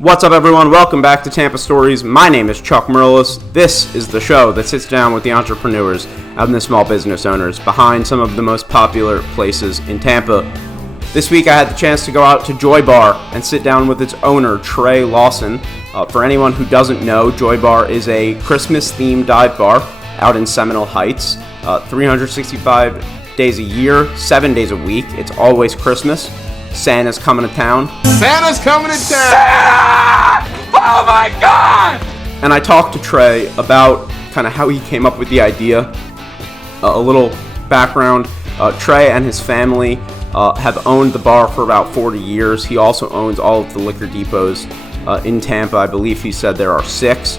What's up, everyone? Welcome back to Tampa Stories. My name is Chuck Merlis. This is the show that sits down with the entrepreneurs and the small business owners behind some of the most popular places in Tampa. This week I had the chance to go out to Joy Bar and sit down with its owner, Trey Lawson. For anyone who doesn't know, Joy Bar is a Christmas-themed dive bar out in Seminole Heights. 365 days a year, 7 days a week. It's always Christmas. Santa's coming to town. Santa's coming to town! Santa! Oh my God! And I talked to Trey about kind of how he came up with the idea. A little background. Trey and his family have owned the bar for about 40 years. He also owns all of the liquor depots in Tampa. I believe he said there are 6.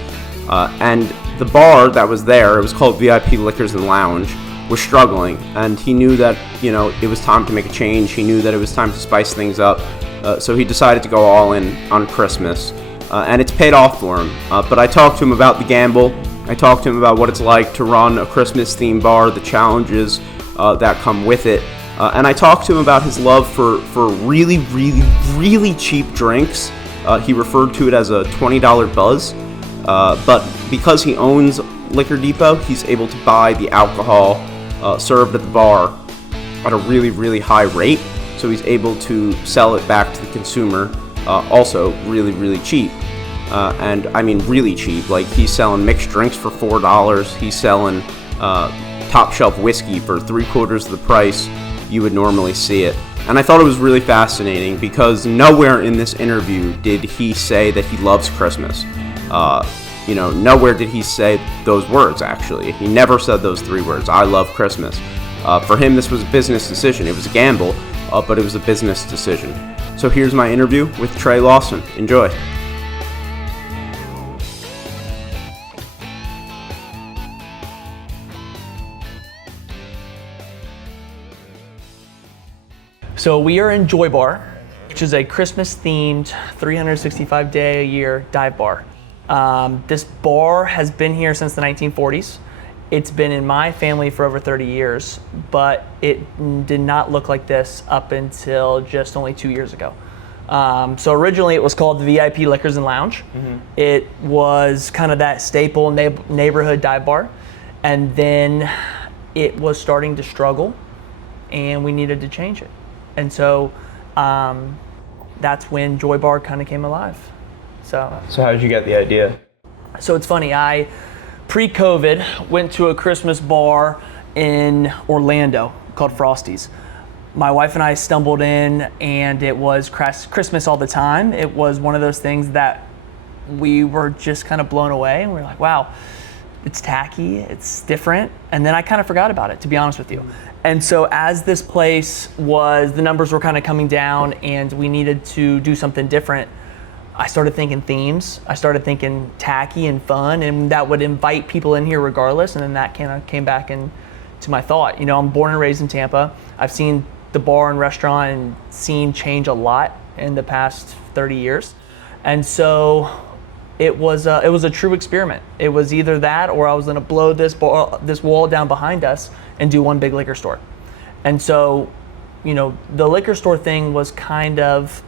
And the bar that was there, it was called VIP Liquors and Lounge, was struggling, and he knew that, it was time to make a change. He knew that it was time to spice things up, so he decided to go all in on Christmas, and it's paid off for him. But I talked to him about the gamble. I talked to him about what it's like to run a Christmas-themed bar, the challenges that come with it, and I talked to him about his love for really, really, really cheap drinks. He referred to it as a $20 buzz, but because he owns Liquor Depot, he's able to buy the alcohol served at the bar at a really, really high rate, so he's able to sell it back to the consumer also really, really cheap. And I mean really cheap. Like, he's selling mixed drinks for $4. He's selling top shelf whiskey for 3/4 of the price you would normally see it. And I thought it was really fascinating because nowhere in this interview did he say that he loves Christmas. Nowhere did he say those words, actually. He never said those 3 words, I love Christmas. For him, this was a business decision. It was a gamble, but it was a business decision. So here's my interview with Trey Lawson. Enjoy. So we are in Joy Bar, which is a Christmas-themed 365-day-a-year dive bar. This bar has been here since the 1940s. It's been in my family for over 30 years, but it did not look like this up until just only 2 years ago. So originally it was called the VIP Liquors and Lounge. Mm-hmm. It was kind of that staple neighborhood dive bar, and then it was starting to struggle, and we needed to change it. And so that's when Joy Bar kind of came alive. So how did you get the idea? So it's funny, I, pre-COVID, went to a Christmas bar in Orlando called Frosty's. My wife and I stumbled in, and it was Christmas all the time. It was one of those things that we were just kind of blown away, and we were like, wow, it's tacky, it's different. And then I kind of forgot about it, to be honest with you. And so as this place the numbers were kind of coming down and we needed to do something different, I started thinking themes. I started thinking tacky and fun, and that would invite people in here regardless. And then that kind of came back into my thought. I'm born and raised in Tampa. I've seen the bar and restaurant and scene change a lot in the past 30 years. And so it was a true experiment. It was either that or I was going to blow this wall down behind us and do one big liquor store. And so, the liquor store thing was kind of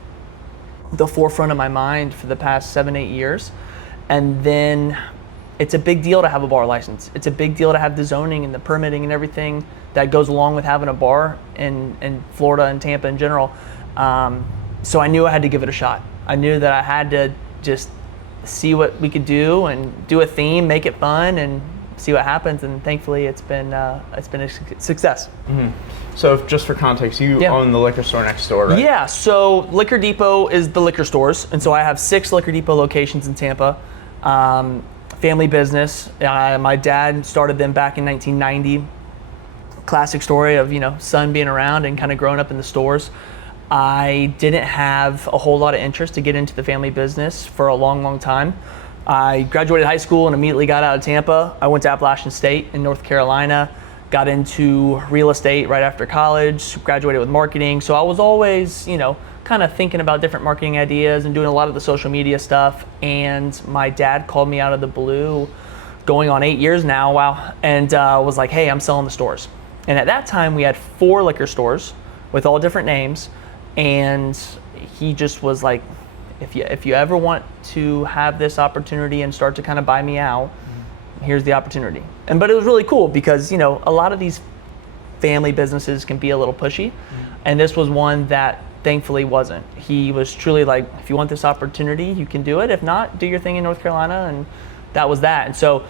the forefront of my mind for the past 7-8 years. And then it's a big deal to have a bar license. It's a big deal to have the zoning and the permitting and everything that goes along with having a bar in Florida and Tampa in general. So I knew I had to give it a shot. I knew that I had to just see what we could do and do a theme, make it fun, and see what happens. And thankfully it's been a success. Mm-hmm. So just for context, you own the liquor store next door, right? Yeah, so Liquor Depot is the liquor stores, and so I have 6 Liquor Depot locations in Tampa. Family business. My dad started them back in 1990. Classic story of, son being around and kind of growing up in the stores. I didn't have a whole lot of interest to get into the family business for a long, long time. I graduated high school and immediately got out of Tampa. I went to Appalachian State in North Carolina, got into real estate right after college, graduated with marketing. So I was always, kind of thinking about different marketing ideas and doing a lot of the social media stuff. And my dad called me out of the blue, going on 8 years now, wow, and was like, hey, I'm selling the stores. And at that time, we had 4 liquor stores with all different names. And he just was like, if you ever want to have this opportunity and start to kind of buy me out, here's the opportunity. But it was really cool because, you know, a lot of these family businesses can be a little pushy, and this was one that thankfully wasn't. He was truly like, if you want this opportunity, you can do it. If not, do your thing in North Carolina, and that was that. And so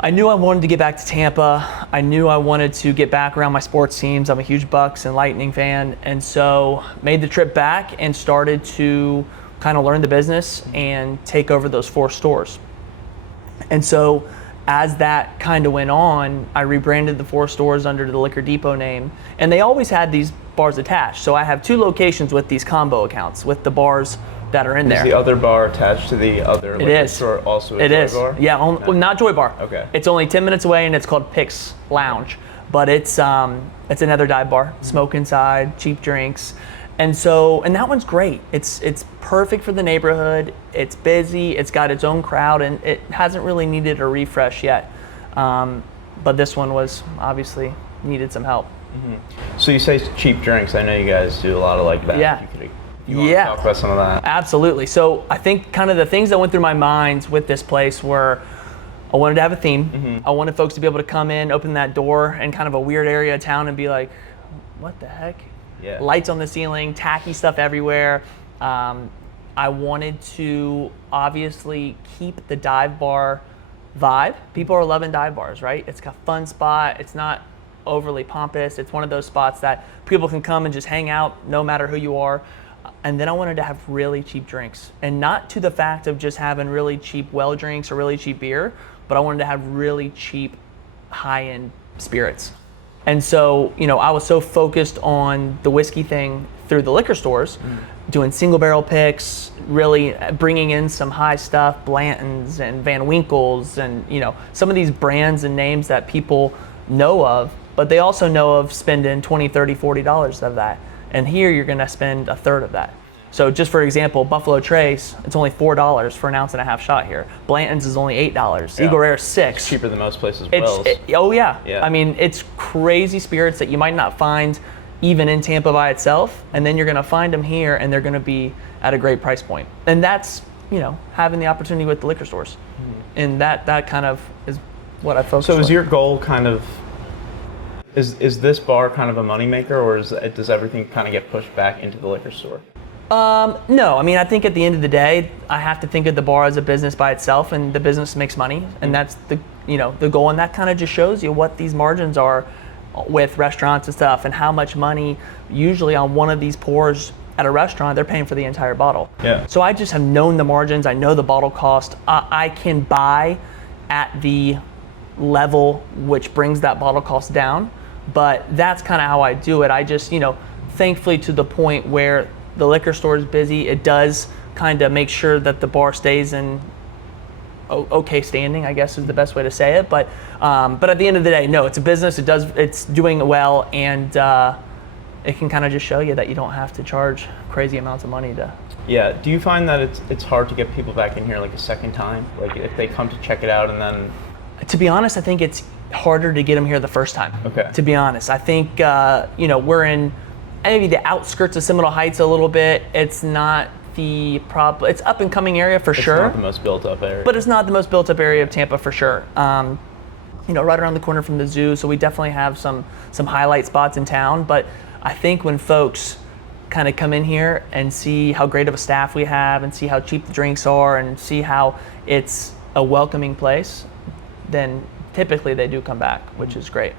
I knew I wanted to get back to Tampa. I knew I wanted to get back around my sports teams. I'm a huge Bucks and Lightning fan, and so made the trip back and started to kind of learn the business and take over those 4 stores. And so as that kind of went on, I rebranded the 4 stores under the Liquor Depot name, and they always had these bars attached. So I have 2 locations with these combo accounts with the bars that are in there. Is the other bar attached to the other liquor store also a Joy Bar? Yeah, well, not Joy Bar. Okay. It's only 10 minutes away, and it's called Pick's Lounge. But it's another dive bar, smoke inside, cheap drinks. And that one's great. It's perfect for the neighborhood. It's busy. It's got its own crowd, and it hasn't really needed a refresh yet. But this one was obviously needed some help. So you say cheap drinks. I know you guys do a lot of like that. Yeah. You want to talk about some of that? Absolutely. So I think kind of the things that went through my mind with this place were, I wanted to have a theme. I wanted folks to be able to come in, open that door in kind of a weird area of town and be like, what the heck? Yeah. Lights on the ceiling, tacky stuff everywhere. I wanted to obviously keep the dive bar vibe. People are loving dive bars, right? It's a fun spot. It's not overly pompous. It's one of those spots that people can come and just hang out no matter who you are. And then I wanted to have really cheap drinks, and not to the fact of just having really cheap well drinks or really cheap beer, but I wanted to have really cheap high-end spirits. And so, you know, I was so focused on the whiskey thing through the liquor stores, doing single barrel picks, really bringing in some high stuff, Blanton's and Van Winkle's, and, you know, some of these brands and names that people know of, but they also know of spending $20, $30, $40 of that. And here you're gonna spend a third of that. So just for example, Buffalo Trace, it's only $4 for an 1.5 ounce shot here. Blanton's is only $8. Eagle Rare is $6. It's cheaper than most places. Oh yeah. I mean, it's crazy spirits that you might not find even in Tampa by itself, and then you're gonna find them here, and they're gonna be at a great price point. And that's, you know, having the opportunity with the liquor stores, and that kind of is what I focus on. So is your goal kind of, is this bar kind of a moneymaker, or does everything kind of get pushed back into the liquor store? No, I mean, I think at the end of the day, I have to think of the bar as a business by itself, and the business makes money, and that's the goal, and that kind of just shows you what these margins are with restaurants and stuff, and how much money usually on one of these pours at a restaurant they're paying for the entire bottle. Yeah. So I just have known the margins. I know the bottle cost. I can buy at the level which brings that bottle cost down, but that's kind of how I do it. I just, thankfully to the point where the liquor store is busy, it does kind of make sure that the bar stays in okay standing, I guess is the best way to say it. But at the end of the day, no, it's a business. It's doing well, and it can kind of just show you that you don't have to charge crazy amounts of money to. Yeah. Do you find that it's hard to get people back in here like a second time? Like if they come to check it out and then. To be honest, I think it's harder to get them here the first time. Okay. To be honest, I think we're in maybe the outskirts of Seminole Heights a little bit. It's not it's up and coming area for sure. It's not the most built up area. But it's not the most built up area of Tampa for sure. Right around the corner from the zoo, so we definitely have some highlight spots in town. But I think when folks kind of come in here and see how great of a staff we have, and see how cheap the drinks are, and see how it's a welcoming place, then typically they do come back, which is great.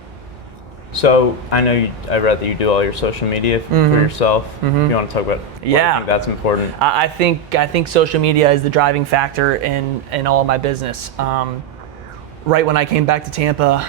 So I know I read that you do all your social media for yourself. If you want to talk about Yeah. I think that's important. I think social media is the driving factor in all of my business. Right when I came back to Tampa,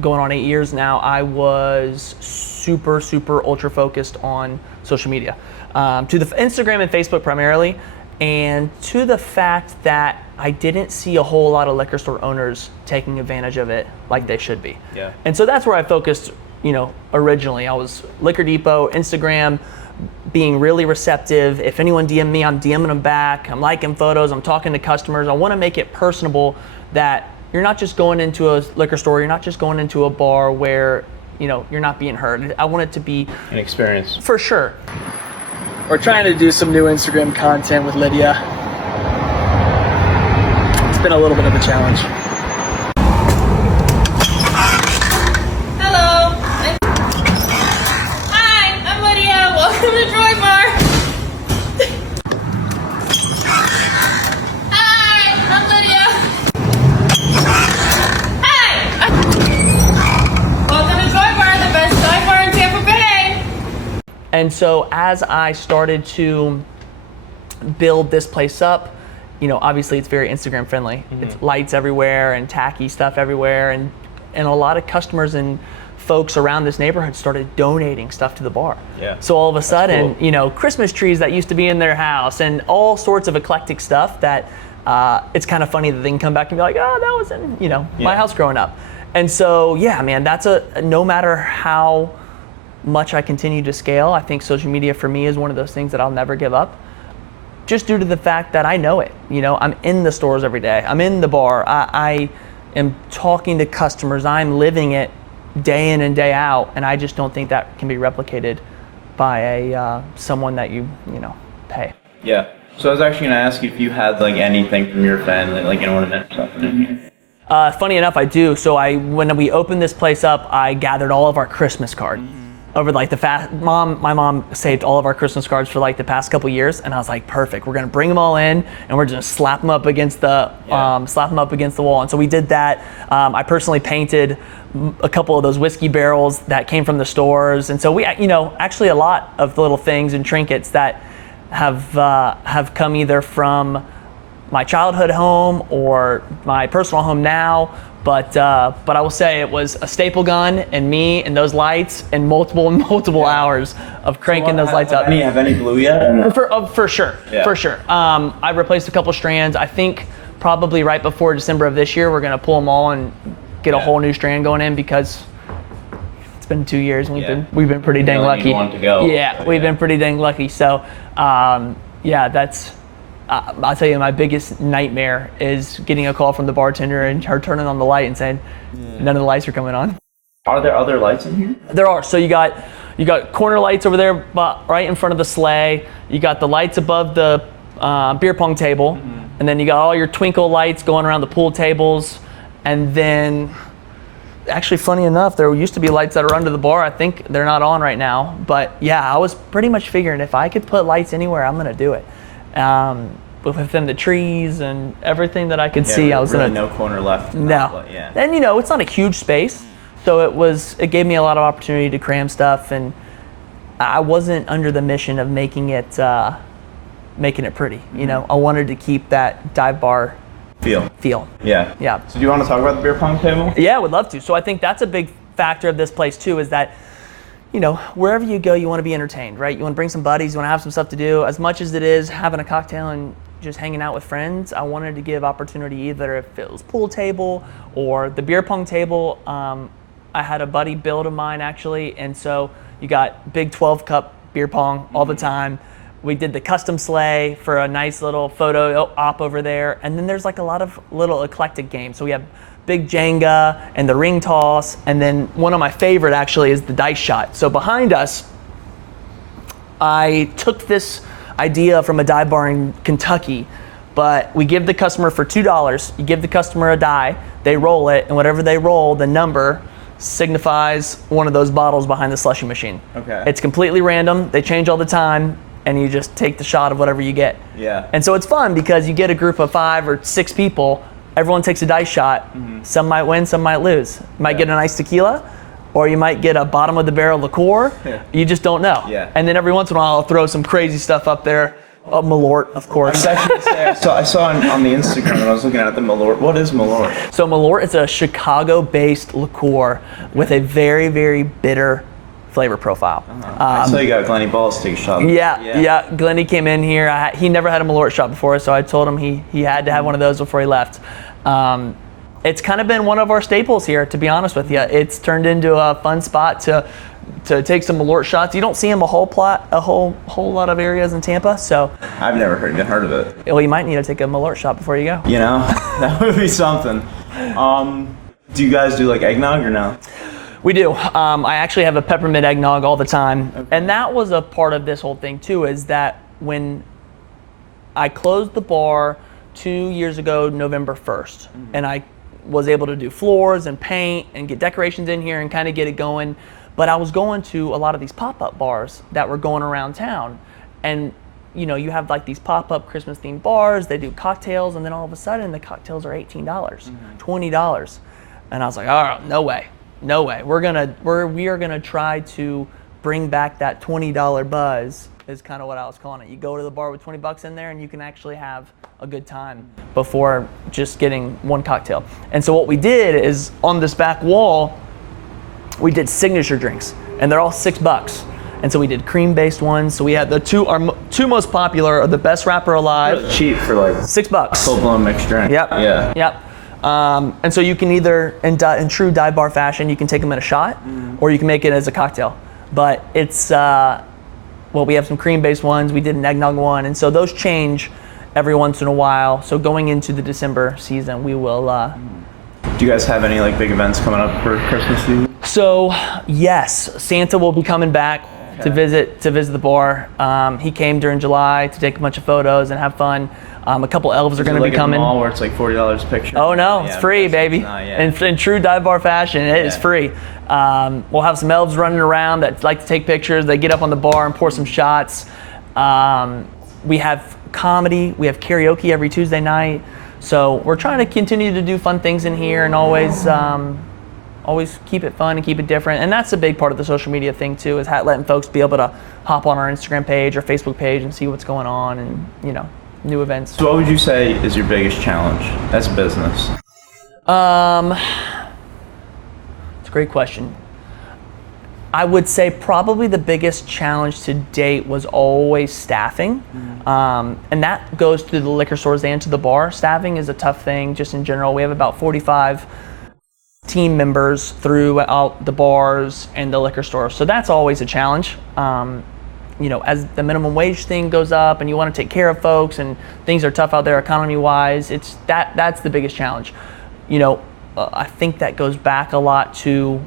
going on 8 years now, I was super ultra focused on social media, to the Instagram and Facebook primarily, and to the fact that I didn't see a whole lot of liquor store owners taking advantage of it like they should be. Yeah. And so that's where I focused, originally. I was Liquor Depot, Instagram, being really receptive. If anyone DM me, I'm DMing them back. I'm liking photos, I'm talking to customers. I want to make it personable, that you're not just going into a liquor store, you're not just going into a bar where, you're not being heard. I want it to be An experience. for sure. we're trying to do some new Instagram content with Lydia. It's been a little bit of a challenge. Hello. Hi, I'm Lydia. Welcome to Joy Bar. Hi, I'm Lydia. Hi. Welcome to Joy Bar, the best dive bar in Tampa Bay. And so as I started to build this place up, you know, obviously it's very Instagram friendly. It's lights everywhere and tacky stuff everywhere, and a lot of customers and folks around this neighborhood started donating stuff to the bar. Yeah. So all of a sudden, cool. you know, Christmas trees that used to be in their house and all sorts of eclectic stuff that it's kind of funny that they can come back and be like, oh, that was in, you know, my house growing up. And so, yeah, man, that's no matter how much I continue to scale, I think social media for me is one of those things that I'll never give up. Just due to the fact that I know it. You know, I'm in the stores every day. I'm in the bar. I am talking to customers. I'm living it day in and day out, and I just don't think that can be replicated by someone that you know, pay. Yeah. So I was actually going to ask you if you had like anything from your family, like an ornament or something in here. Funny enough, I do. So when we opened this place up, I gathered all of our Christmas cards. Over like my mom saved all of our Christmas cards for like the past couple years, and I was like, perfect. We're gonna bring them all in, and we're just slap them up against the wall. And so we did that. I personally painted a couple of those whiskey barrels that came from the stores, and so we, you know, actually a lot of the little things and trinkets that have come either from my childhood home or my personal home now. But I will say it was a staple gun and me and those lights and multiple hours of cranking those lights up. Have any blue yet? For sure. I replaced a couple strands. I think probably right before December of this year, we're gonna pull them all and get a whole new strand going in, because it's been 2 years and we've been pretty dang lucky. Want to go. Yeah, we've been pretty dang lucky. So that's. I'll tell you, my biggest nightmare is getting a call from the bartender and her turning on the light and saying, none of the lights are coming on. Are there other lights in here? There are. So you got corner lights over there, right in front of the sleigh. You got the lights above the beer pong table, and then you got all your twinkle lights going around the pool tables. And then, actually, funny enough, there used to be lights that are under the bar. I think they're not on right now. But yeah, I was pretty much figuring if I could put lights anywhere, I'm gonna do it. Within the trees and everything that I could see, I was really gonna. No corner left. No. And you know, it's not a huge space, so it gave me a lot of opportunity to cram stuff, and I wasn't under the mission of making it pretty. You know, I wanted to keep that dive bar feel. Yeah. Yeah. So do you want to talk about the beer pong table? Yeah, I would love to. So I think that's a big factor of this place too, is that, you know, wherever you go, you want to be entertained, right? You want to bring some buddies, you want to have some stuff to do. As much as it is having a cocktail and just hanging out with friends, I wanted to give opportunity, either if it was pool table or the beer pong table. I had a buddy build of mine actually, and so you got big 12 cup beer pong all the time. We did the custom sleigh for a nice little photo op over there, and then there's like a lot of little eclectic games. So we have big Jenga and the ring toss, and then one of my favorite actually is the dice shot. So behind us, I took this idea from a dive bar in Kentucky, but we give the customer for $2, you give the customer a die, they roll it, and whatever they roll, the number signifies one of those bottles behind the slushie machine. Okay. It's completely random, they change all the time, and you just take the shot of whatever you get. Yeah. And so it's fun because you get a group of 5 or 6 people, everyone takes a dice shot, some might win, some might lose. You might get a nice tequila, or you might get a bottom of the barrel liqueur. You just don't know. Yeah. And then every once in a while I'll throw some crazy stuff up there. Malort, of course. I saw on the Instagram when I was looking at the Malort. What is Malort? So Malort is a Chicago-based liqueur with a very, very bitter flavor profile. I saw you got Glenny Balls to take a shot. Yeah. Glenny came in here. He never had a Malort shot before, so I told him he had to have one of those before he left. It's kind of been one of our staples here, to be honest with you. It's turned into a fun spot to take some Malort shots. You don't see them a whole lot of areas in Tampa, so. I've never heard of it. Well, you might need to take a Malort shot before you go. You know, that would be something. Do you guys do like eggnog or no? We do. I actually have a peppermint eggnog all the time. And that was a part of this whole thing too, is that when I closed the bar 2 years ago, November 1st, and I was able to do floors and paint and get decorations in here and kind of get it going. But I was going to a lot of these pop-up bars that were going around town. And you know, you have like these pop-up Christmas themed bars, they do cocktails, and then all of a sudden the cocktails are $18, $20. And I was like, oh, no way. We are gonna try to bring back that $20 buzz, is kind of what I was calling it. You go to the bar with 20 bucks in there and you can actually have a good time before just getting one cocktail. And so what we did is on this back wall, we did signature drinks, and they're all $6. And so we did cream-based ones. So we had our two most popular are the best rapper alive. Really cheap for like $6. full-blown mixed drink. Yep. Yeah. Yep. And so you can either, in true dive bar fashion, you can take them in a shot, or you can make it as a cocktail. But it's, well, we have some cream-based ones. We did an eggnog one, and so those change every once in a while. So going into the December season, we will. Do you guys have any like big events coming up for Christmas season? So yes, Santa will be coming back to visit the bar. He came during July to take a bunch of photos and have fun. A couple elves are going to be coming. At the mall where it's like $40 a picture. Oh no, it's free, baby. In true dive bar fashion, it is free. We'll have some elves running around that like to take pictures. They get up on the bar and pour some shots. We have comedy. We have karaoke every Tuesday night. So we're trying to continue to do fun things in here and always keep it fun and keep it different. And that's a big part of the social media thing too, is letting folks be able to hop on our Instagram page or Facebook page and see what's going on and, you know, new events. So what would you say is your biggest challenge as a business? It's a great question. I would say probably the biggest challenge to date was always staffing. And that goes to the liquor stores and to the bar. Staffing is a tough thing just in general. We have about 45 team members throughout the bars and the liquor stores. So that's always a challenge. You know, as the minimum wage thing goes up and you want to take care of folks and things are tough out there economy-wise, that's the biggest challenge. You know, I think that goes back a lot to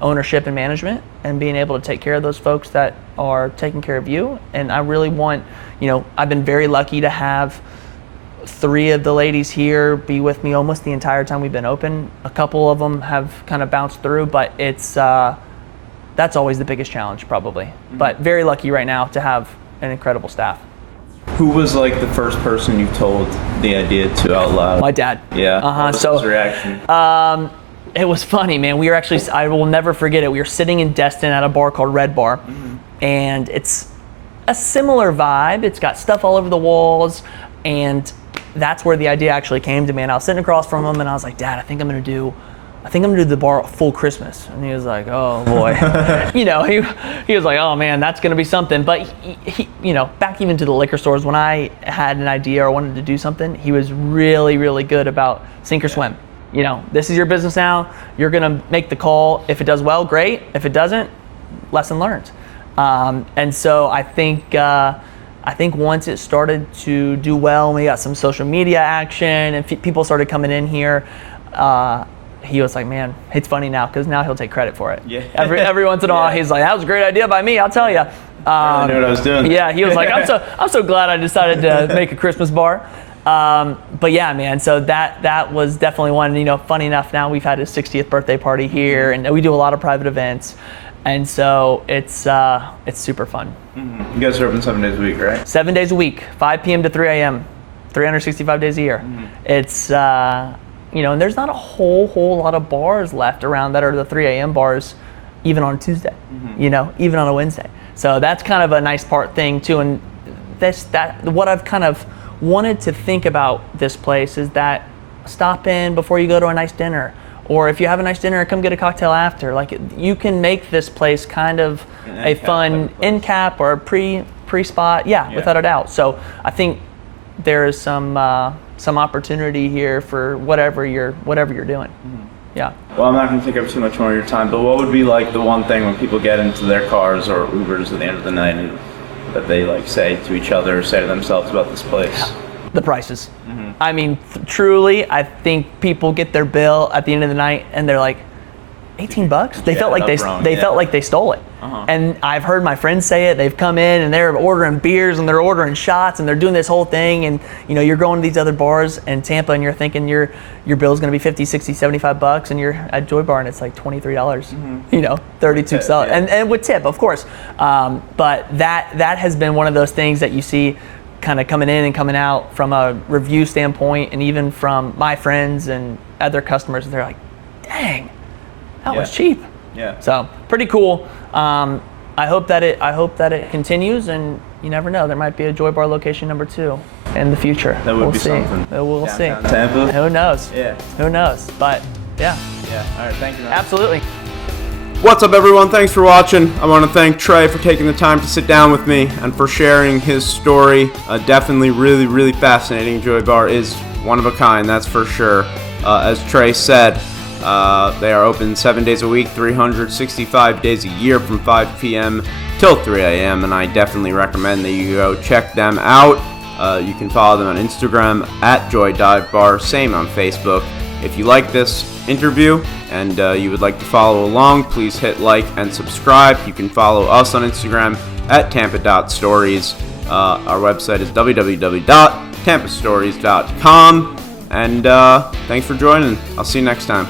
ownership and management and being able to take care of those folks that are taking care of you. And I really want, you know, I've been very lucky to have 3 of the ladies here be with me almost the entire time we've been open. A couple of them have kind of bounced through, but it's that's always the biggest challenge probably. But very lucky right now to have an incredible staff. Who was like the first person you told the idea to out loud? My dad. Yeah. What was his reaction? It was funny, man. We were actually, I will never forget it. We were sitting in Destin at a bar called Red Bar, and it's a similar vibe. It's got stuff all over the walls, and that's where the idea actually came to me. And I was sitting across from him, and I was like, Dad, I think I'm gonna do the bar full Christmas. And he was like, oh boy. You know, he was like, oh man, that's gonna be something. But he, you know, back even to the liquor stores, when I had an idea or wanted to do something, he was really, really good about sink or swim. You know, this is your business now. You're gonna make the call. If it does well, great. If it doesn't, lesson learned. And so I think once it started to do well, and we got some social media action, and people started coming in here. He was like, man, it's funny now because now he'll take credit for it. Yeah. Every once in a while, he's like, that was a great idea by me. I'll tell you. I knew what I was doing. Yeah, he was like, I'm so glad I decided to make a Christmas bar. But yeah, man, so that was definitely one. You know, funny enough, now we've had his 60th birthday party here, and we do a lot of private events, and so it's super fun. You guys are open 7 days a week, right? 7 days a week, 5 p.m. to 3 a.m., 365 days a year. It's you know, and there's not a whole lot of bars left around that are the 3 a.m. bars, even on Tuesday. You know, even on a Wednesday. So that's kind of a nice part thing too, and what I've kind of wanted to think about this place is that stop in before you go to a nice dinner, or if you have a nice dinner, come get a cocktail after. Like, you can make this place kind of a fun end cap or a pre spot, without a doubt. So I think there is some opportunity here for whatever you're doing. Yeah. Well, I'm not going to take up too much more of your time, but what would be like the one thing when people get into their cars or Ubers at the end of the night and that they like say to each other or say to themselves about this place? The prices. I mean, truly, I think people get their bill at the end of the night and they're like, $18. They Yeah, felt like up wrong, they yeah. felt like they stole it. And I've heard my friends say it. They've come in and they're ordering beers and they're ordering shots and they're doing this whole thing. And you're going to these other bars in Tampa and you're thinking your bill's going to be 50, 60, 75 bucks, and you're at Joy Bar and it's like $23. $32. Yeah. And with tip, of course. But that has been one of those things that you see kind of coming in and coming out from a review standpoint, and even from my friends and other customers. They're like, dang, that was cheap. Yeah. So pretty cool. I hope that it continues, and you never know, there might be a Joy Bar location number 2 in the future. That would we'll be see. something. We'll see. Downtown Tampa. Who knows? Yeah. Who knows? But yeah, Yeah. All right. Thank you, man. absolutely. What's up, everyone? Thanks for watching. I want to thank Trey for taking the time to sit down with me and for sharing his story. Definitely really, really fascinating. Joy Bar is one of a kind, that's for sure. As Trey said, they are open 7 days a week, 365 days a year from 5 p.m. till 3 a.m. And I definitely recommend that you go check them out. You can follow them on Instagram at Joy Dive Bar, same on Facebook. If you like this interview and you would like to follow along, please hit like and subscribe. You can follow us on Instagram at tampa.stories. Our website is www.tampastories.com. And thanks for joining. I'll see you next time.